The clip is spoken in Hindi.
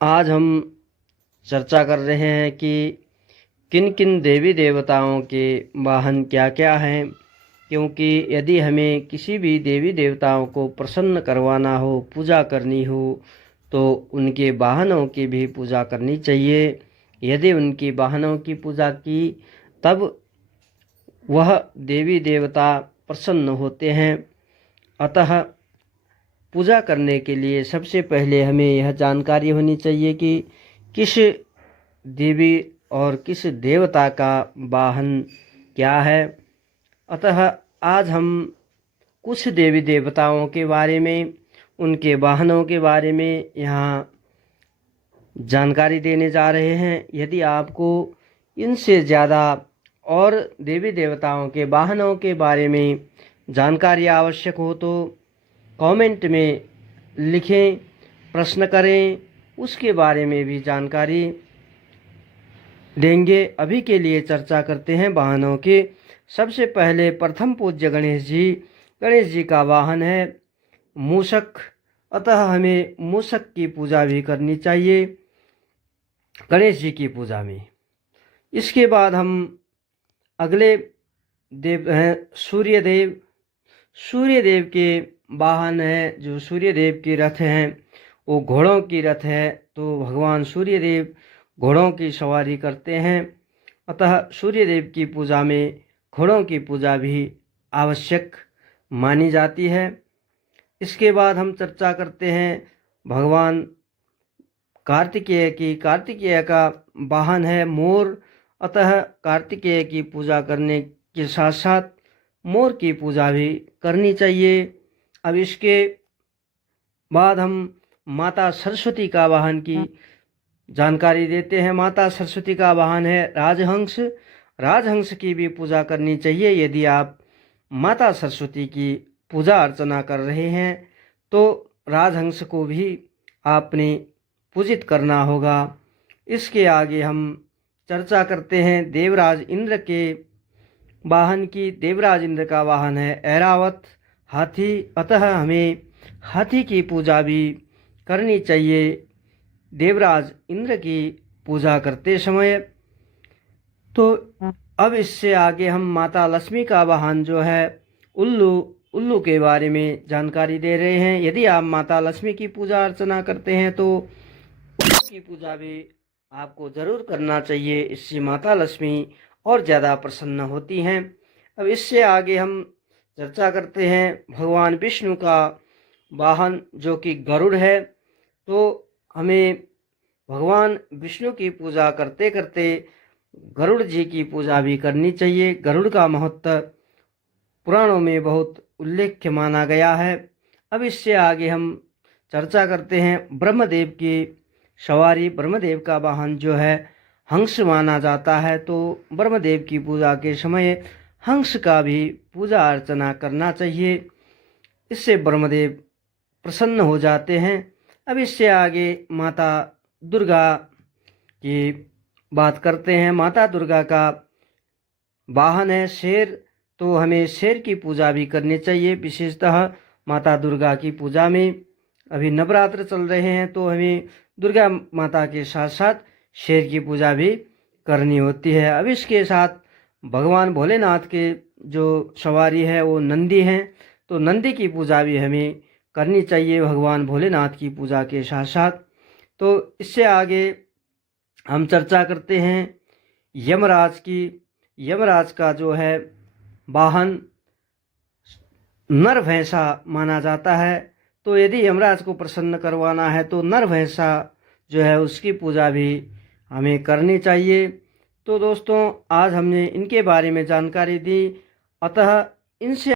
आज हम चर्चा कर रहे हैं कि किन किन देवी देवताओं के वाहन क्या क्या हैं, क्योंकि यदि हमें किसी भी देवी देवताओं को प्रसन्न करवाना हो, पूजा करनी हो, तो उनके वाहनों की भी पूजा करनी चाहिए। यदि उनकी वाहनों की पूजा की तब वह देवी देवता प्रसन्न होते हैं। अतः पूजा करने के लिए सबसे पहले हमें यह जानकारी होनी चाहिए कि किस देवी और किस देवता का वाहन क्या है। अतः आज हम कुछ देवी देवताओं के बारे में, उनके वाहनों के बारे में यहाँ जानकारी देने जा रहे हैं। यदि आपको इनसे ज़्यादा और देवी देवताओं के वाहनों के बारे में जानकारी आवश्यक हो तो कमेंट में लिखें, प्रश्न करें, उसके बारे में भी जानकारी देंगे। अभी के लिए चर्चा करते हैं वाहनों के। सबसे पहले प्रथम पूज्य गणेश जी। गणेश जी का वाहन है मूषक, अतः हमें मूषक की पूजा भी करनी चाहिए गणेश जी की पूजा में। इसके बाद हम अगले देव हैं सूर्यदेव। सूर्यदेव के वाहन है, जो सूर्यदेव के रथ हैं वो घोड़ों की रथ है, तो भगवान सूर्यदेव घोड़ों की सवारी करते हैं। अतः सूर्यदेव की पूजा में घोड़ों की पूजा भी आवश्यक मानी जाती है। इसके बाद हम चर्चा करते हैं भगवान कार्तिकेय की। कार्तिकेय का वाहन है मोर, अतः कार्तिकेय की पूजा करने के साथ साथ मोर की पूजा भी करनी चाहिए। अब इसके बाद हम माता सरस्वती का वाहन की जानकारी देते हैं। माता सरस्वती का वाहन है राजहंस। राजहंस की भी पूजा करनी चाहिए। यदि आप माता सरस्वती की पूजा अर्चना कर रहे हैं तो राजहंस को भी आपने पूजित करना होगा। इसके आगे हम चर्चा करते हैं देवराज इंद्र के वाहन की। देवराज इंद्र का वाहन है ऐरावत, हाथी, अतः हमें हाथी की पूजा भी करनी चाहिए देवराज इंद्र की पूजा करते समय। तो अब इससे आगे हम माता लक्ष्मी का वाहन जो है उल्लू, उल्लू के बारे में जानकारी दे रहे हैं। यदि आप माता लक्ष्मी की पूजा अर्चना करते हैं तो उल्लू की पूजा भी आपको ज़रूर करना चाहिए। इससे माता लक्ष्मी और ज़्यादा प्रसन्न होती हैं। अब इससे आगे हम चर्चा करते हैं भगवान विष्णु का वाहन जो कि गरुड़ है। तो हमें भगवान विष्णु की पूजा करते करते गरुड़ जी की पूजा भी करनी चाहिए। गरुड़ का महत्व पुराणों में बहुत उल्लेख्य माना गया है। अब इससे आगे हम चर्चा करते हैं ब्रह्मदेव की सवारी। ब्रह्मदेव का वाहन जो है हंस माना जाता है, तो ब्रह्मदेव की पूजा के समय हंस का भी पूजा अर्चना करना चाहिए। इससे ब्रह्मदेव प्रसन्न हो जाते हैं। अब इससे आगे माता दुर्गा की बात करते हैं। माता दुर्गा का वाहन है शेर, तो हमें शेर की पूजा भी करनी चाहिए। विशेषतः माता दुर्गा की पूजा में अभी नवरात्र चल रहे हैं, तो हमें दुर्गा माता के साथ साथ शेर की पूजा भी करनी होती है। अब इसके साथ भगवान भोलेनाथ के जो सवारी है वो नंदी हैं, तो नंदी की पूजा भी हमें करनी चाहिए भगवान भोलेनाथ की पूजा के साथ साथ। तो इससे आगे हम चर्चा करते हैं यमराज की। यमराज का जो है वाहन नर भैंसा माना जाता है, तो यदि यमराज को प्रसन्न करवाना है तो नर भैंसा जो है उसकी पूजा भी हमें करनी चाहिए। तो दोस्तों आज हमने इनके बारे में जानकारी दी, अतः इनसे